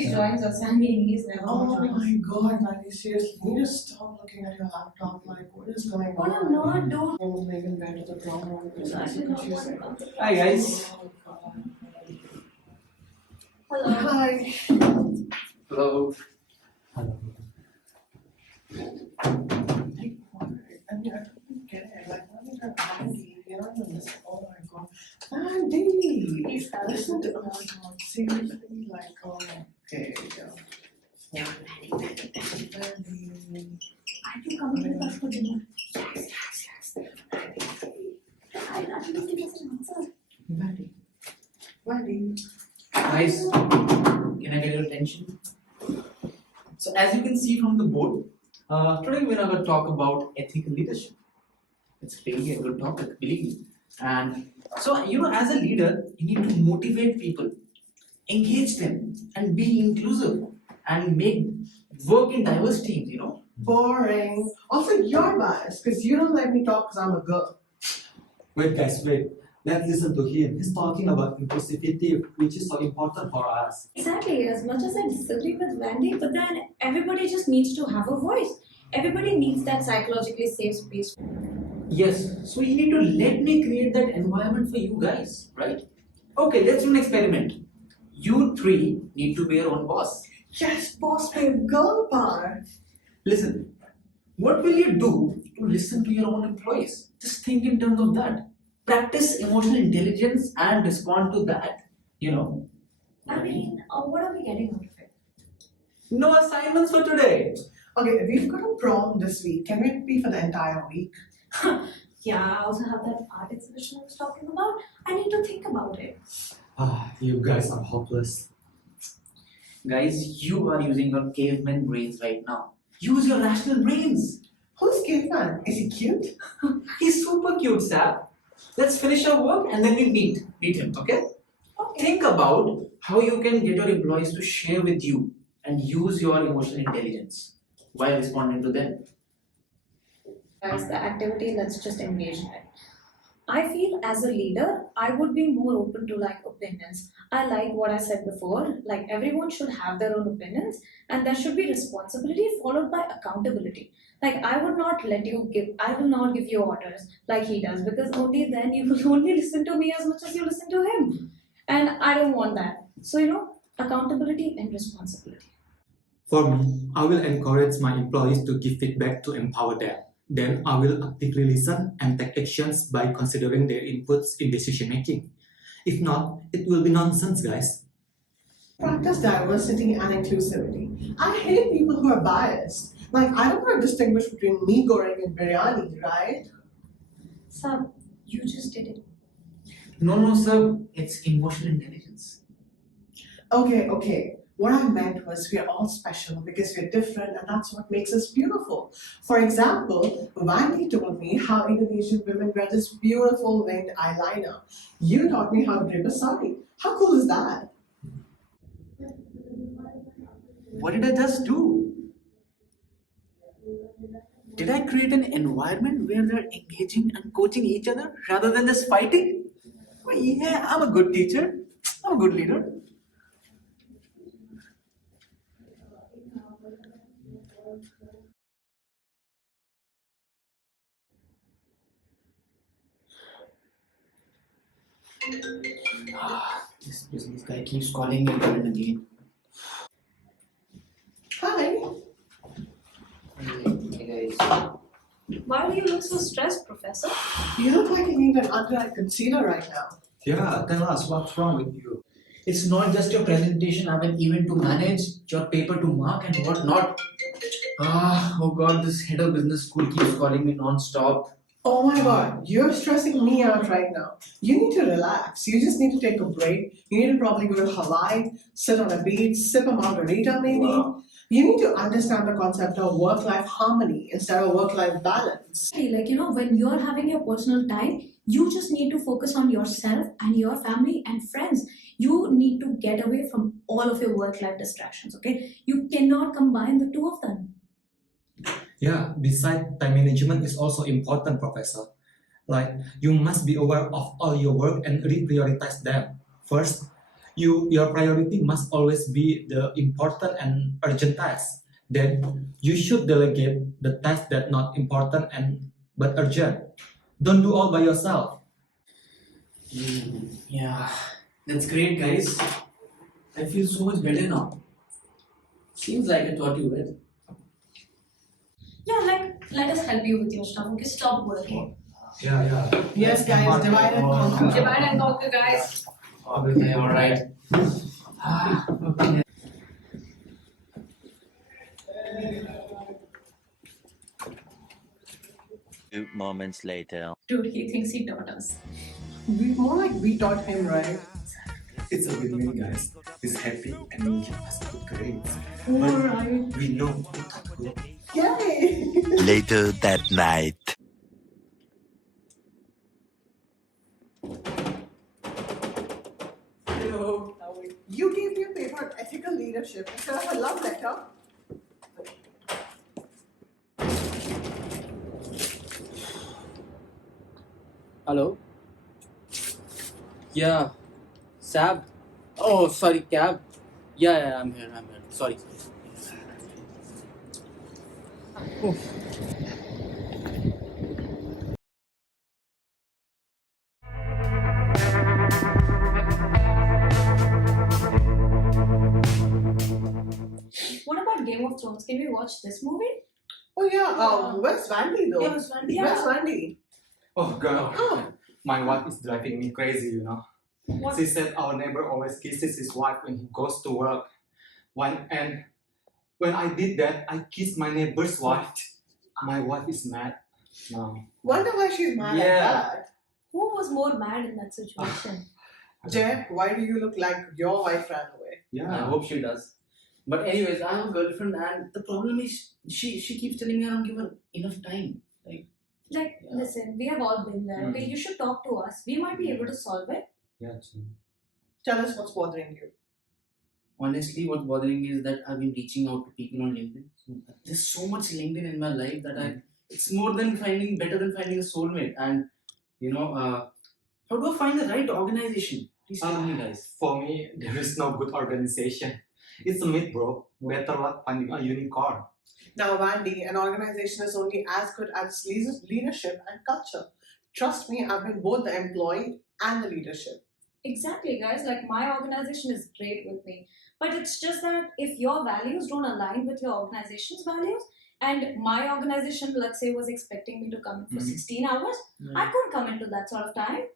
Randy joins us. I mean, he's never Oh joined. my god, Randy, seriously, you need to stop looking at your laptop. Like, what is going But on? I'm not, dude. I was making back to the prom room because I it's did so not confusing. want to come. Hi guys. Oh, God. Hello. Hi. Hello. Like, why? I mean, I don't get it. Like, why is that Randy? You know, you listen. Oh my god. Randy! Please tell Listen to, oh my god, seriously, like, oh, okay, yeah. Randy. Are you coming with us for dinner? Yes. I actually doesn't answer. Randy. Randy. Guys, can I get your attention? So as you can see from the board, today we're going to talk about ethical leadership. It's really a good topic, believe me. And so, as a leader, you need to motivate people, engage them, and be inclusive, and make work in diverse teams, Boring. Also, you're biased because you don't let me talk because I'm a girl. Wait guys, wait. Let's listen to him. He's talking about inclusivity, which is so important for us. Exactly. As much as I disagree with Randy, but then everybody just needs to have a voice. Everybody needs that psychologically safe space. Yes, so you need to let me create that environment for you guys, right? Okay, let's do an experiment. You three need to be your own boss. Yes, boss babe, girl power. Listen, what will you do to listen to your own employees? Just think in terms of that. Practice emotional intelligence and respond to that. I mean, what are we getting out of it? No assignments for today. Okay, we've got a prom this week. Can it be for the entire week? Yeah, I also have that art exhibition I was talking about. I need to think about it. You guys are hopeless. Guys, you are using your caveman brains right now. Use your rational brains. Who's caveman? Is he cute? He's super cute, Sab. Let's finish our work and then we meet him, okay? Okay. Think about how you can get your employees to share with you and use your emotional intelligence while responding to them. Guys, the activity, let's just engage in it. I feel as a leader, I would be more open to opinions. I like what I said before, everyone should have their own opinions and there should be responsibility followed by accountability. I will not give you orders like he does because only then you will only listen to me as much as you listen to him. And I don't want that. So, accountability and responsibility. For me, I will encourage my employees to give feedback to empower them. Then I will actively listen and take actions by considering their inputs in decision making. If not, it will be nonsense, guys. Practice diversity and inclusivity. I hate people who are biased. I don't want to distinguish between mee goreng and biryani, right? Sab, you just did it. No, sir. It's emotional intelligence. Okay. What I meant was we're all special because we're different and that's what makes us beautiful. For example, Randy told me how Indonesian women wear this beautiful winged eyeliner. You taught me how to drape a sari. How cool is that? What did I just do? Did I create an environment where they're engaging and coaching each other rather than just fighting? Oh, yeah, I'm a good teacher. I'm a good leader. This business guy keeps calling me again and again. Hi. Hey guys. Why do you look so stressed, Professor? You look like you need an under-eye concealer right now. Yeah, tell us what's wrong with you. It's not just your presentation, I have an event to manage, your paper to mark, and whatnot. Oh god, this head of business school keeps calling me non-stop. Oh my god, you're stressing me out right now. You need to relax. You just need to take a break. You need to probably go to Hawaii, sit on a beach, sip a margarita maybe. Wow. You need to understand the concept of work-life harmony instead of work-life balance. When you're having your personal time, you just need to focus on yourself and your family and friends. You need to get away from all of your work-life distractions, okay? You cannot combine the two of them. Yeah, besides time management is also important, Professor. You must be aware of all your work and reprioritize them. First, Your priority must always be the important and urgent tasks. Then you should delegate the tasks that not important and but urgent. Don't do all by yourself. Yeah, that's great, guys. I feel so much better now. Seems like I taught you well. Yeah, like let us help you with your stuff. Okay, stop working. Yeah. Yes, guys, divide and conquer. Divide and conquer, guys. Okay, alright. Okay. Few moments later. Dude, he thinks he taught us. More like we taught him, right? It's a win-win, guys. He's happy and give us good grades. Alright. We know we got good. Yay! Later that night. Hello. You gave me a paper on ethical leadership instead of a love letter. Hello? Yeah. Sab? Oh, sorry, cab. Yeah, I'm here. Sorry. Oh. What about Game of Thrones? Can we watch this movie? Oh yeah, where's Vandy though? Yeah, where's Vandy? Where's Vandy? Oh girl, my wife is driving me crazy, you know. What? She said our neighbor always kisses his wife when he goes to work. And when I did that, I kissed my neighbor's wife. My wife is mad now. Wonder why she's mad Yeah. at that. Who was more mad in that situation? Jay, why do you look like your wife ran away? I Yeah. hope she does. But anyways, I have a girlfriend and the problem is she keeps telling me I don't give her enough time. Like, Yeah. listen, we have all been there. Okay, Mm. you should talk to us. We might be able to solve it. Yeah, true. Tell us what's bothering you. Honestly, what's bothering me is that I've been reaching out to people on LinkedIn. So there's so much LinkedIn in my life that it's more than better than finding a soulmate. And how do I find the right organization? Please tell me, guys. For me, there is no good organization. It's a myth, bro. Better luck finding a unicorn. Now, Vandy, an organization is only as good as its leadership and culture. Trust me, I've been both the employee and the leadership. Exactly, guys. Like, my organization is great with me. But it's just that if your values don't align with your organization's values, and my organization, let's say, was expecting me to come in for Mhm. 16 hours, I couldn't come into that sort of time.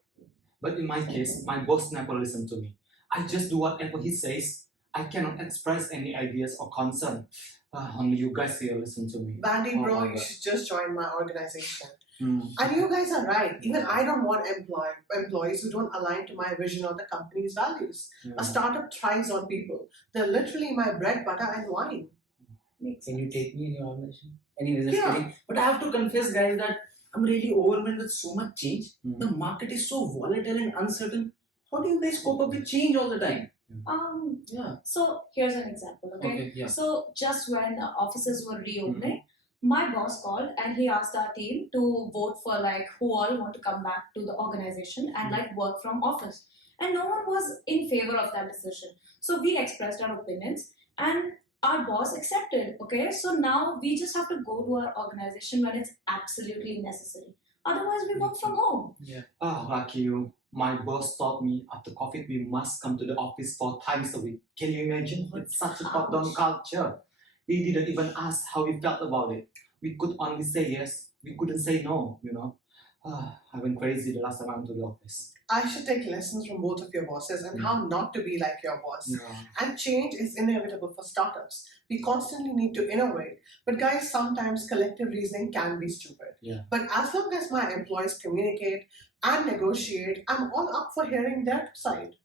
But in my case, my boss never listened to me. I just do whatever he says. I cannot express any ideas or concern. Only you guys here listen to me. Vandy, Oh bro, my you God. should just join my organization. Hmm. And you guys are right. Even I don't want employees who don't align to my vision or the company's values. Yeah. A startup thrives on people. They're literally my bread, butter, and wine. Makes Can you sense. take me in your organization? Anyways, just Yeah. kidding. But I have to confess, guys, that I'm really overwhelmed with so much change. Mhm. The market is so volatile and uncertain. How do you guys cope up with change all the time? Yeah. So here's an example, okay? Yeah. So just when offices were reopening, my boss called and he asked our team to vote for like who all want to come back to the organization and like work from office. And no one was in favor of that decision. So we expressed our opinions and our boss accepted, okay? So now we just have to go to our organization when it's absolutely necessary. Otherwise, we work from home. Lucky you. My boss told me after COVID we must come to the office 4 times a week. Can you imagine? It's such a top-down culture. He didn't even ask how we felt about it. We could only say yes. We couldn't say no, you know. I went crazy the last time I went to the office. I should take lessons from both of your bosses and how not to be like your boss. Yeah. And change is inevitable for startups. We constantly need to innovate. But guys, sometimes collective reasoning can be stupid. Yeah. But as long as my employees communicate and negotiate, I'm all up for hearing their side.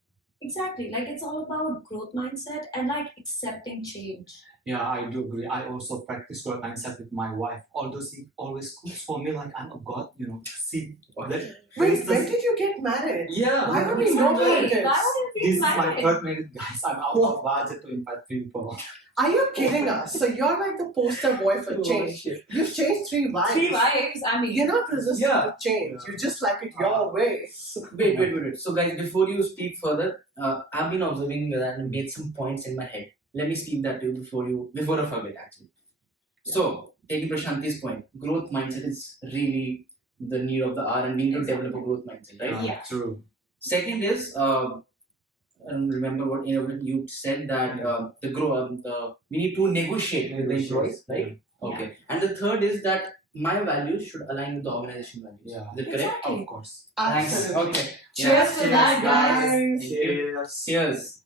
Exactly. Like it's all about growth mindset and like accepting change. Yeah, I do agree. I also practice growth mindset with my wife. Although she always cooks for me like I'm a god, you know. She that Wait, when did you get married? yeah. Why don't we know about Exactly. this? Why would This it be is my married? third minute, guys. I'm out of budget to invite people. Are you kidding us? So you're like the poster boy for change. You've changed 3 wives. 3 wives. I mean, You're not resistant Yeah. to change. You just like it your way. Wait. So, guys, before you speak further, I've been observing that and made some points in my head. Let me speak that to you before I forget, actually. So, taking Prashanti's point, growth mindset is really the need of the hour, and we need to develop a growth mindset, right? Yeah. True. Second is, I don't remember what you said that we need to negotiate with the employees, right? Okay. And the third is that my values should align with the organization values. Yeah. Is it correct? Exactly. Of course. Thanks. Absolutely. Okay. Cheers to that, guys. Thank you. Cheers.